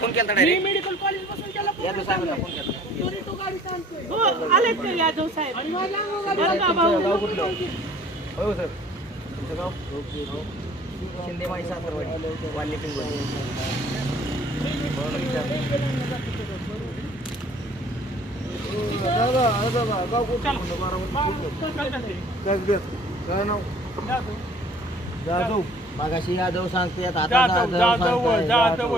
Phone direct. Medical कॉलेजपासून यादव चालतोय. हो यादव साहेब? हो गाव? शिंदे माई सासरवाडी वाल्य पिंपरी जाधव मागाशी यादव सांगते आता जाधव, जाधव, सांगताय. जाधव.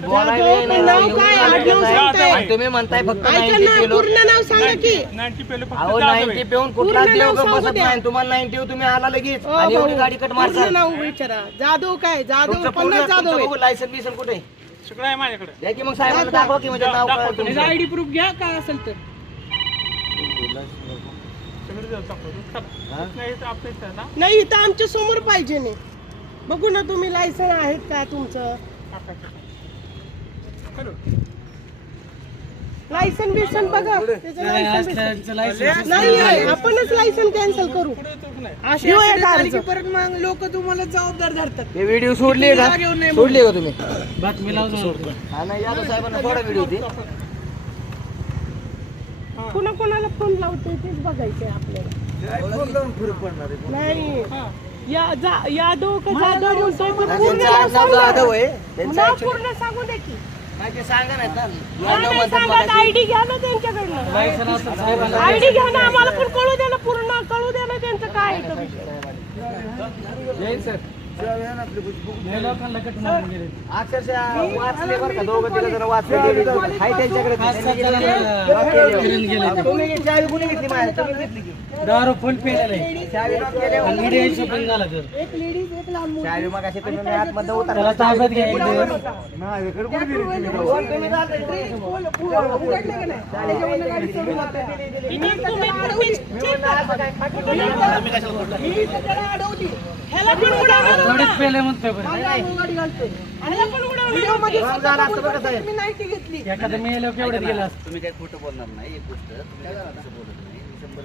बोलायला नाव काय? आडनाव घेताय. सांगताय. आणि तुम्ही म्हणताय फक्त ऐका 90 ना किलो पूर्ण नाव सांगा की नाईन्टी पेले फक्त अहो जाधव नाईन्टी आहे. पिऊन कुठला पूर्ण देव नाव का सांगू बसत द्या. नाही तुम्हाला नाईन्टी तुम्ही आला लगेच ओ आणि एवढी भाऊ, गाडी कट पूर्ण मारता नाव विचारा जाधव काय जाधव तुमचं पन्नास जाधव आहे. लायसन बिसन कुठे? सगळं आहे माझ्याकडे द्या की मग साहेबांना दाखवा की म्हणजे नाव काय दाखवतो. तुमचं. आयडी प्रूफ घ्या काय असेल तर नाही इथं आहे ना? नाही इथं आमच्यासमोर पाहिजे नाही. बघू ना तुम्ही लायसन आहेत का तुमचं? हॅलो. लायसन बिसन बघा. त्याचं लायसन बिसन. नाही आहे, आपणच लायसन कॅन्सल करू. अशी परत मग लोक तुम्हाला जबाबदार धरतात. हे व्हिडिओ सोडली का? सोडली का तुम्ही? बातमी लावतो हा नाही यादव साहेबांना थोडा व्हिडिओ दे कुणा कोणाला फोन लावतोय तेच बघायचंय आपल्याला. नाही. या जा- यादव का जाधव म्हणतोय पण पूर्ण नाव. जाधव आहे. नाव पूर्ण सांगू दे की. सांगा ना. आयडी घ्या ना त्यांच्याकडनं. आयडी घ्या ना आम्हाला पण कळू द्या ना पूर्ण कळू द्या ना त्यांचं काय आहे ते विषय. अक्षरशः वाचले बरं का दोघं तिघं जण वाचले गेले. हाय त्यांच्याकडे पाच सात त्यांनी जणांना गेले. फिरून गेले तुम्ही चावी कुणी घेतली माझ्या तुम्ही घेतली की? दारू फुल पेलेला आहे चावी लॉक केल्यावर आणि मीडिया शॉपिंग झाला तर एक लेडीज एक लहान मुलगी. चावी मग अशी तुम्ही आतमध्ये उतरला. त्याला ताब्यात कोण तुम्ही जाता अडवली. पण उडवलं नव्हतं. पेले म्हणतोय बरं. का साहेब? मी नाईटी घेतली. एखादं मेलं केवढ्यात गेला असतं? तुम्ही काही खोटं बोलणार नाही एक गोष्ट तुम्ही काही बोलत नाही.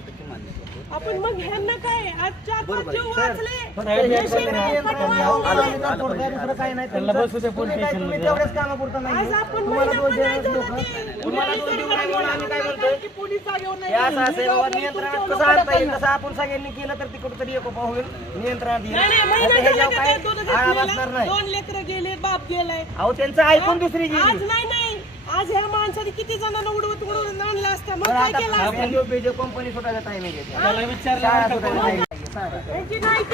टक्के मान्य करतो आपण मग ह्यांना काय आज चार पाच जीव वाचले हे थोडं काय. आज आपण नाही झाला. ते. की पोलीस नाही हे नियंत्रणात लोकांना कसं आणता येईल? पकडा. तसं आपण सगळ्यांनी केलं तर ती कुठेतरी एक होईल. नियंत्रणात येईल नाही, नाही, आता महिना हे झाला जेव्हा का काय ते दूध आळा घेतलेला? बसणार नाही. दोन लेकरं गेले बाप गेलाय. अहो त्यांचं ऐकून दुसरी आज गेली नाही नाही आज ह्या माणसाने किती जणांना उडवत उडवत आणलं असतं? मग काय केलं असतं? कंपनी सुटायचा टायमिंग आहे त्याला विचारलं शाळा नाही का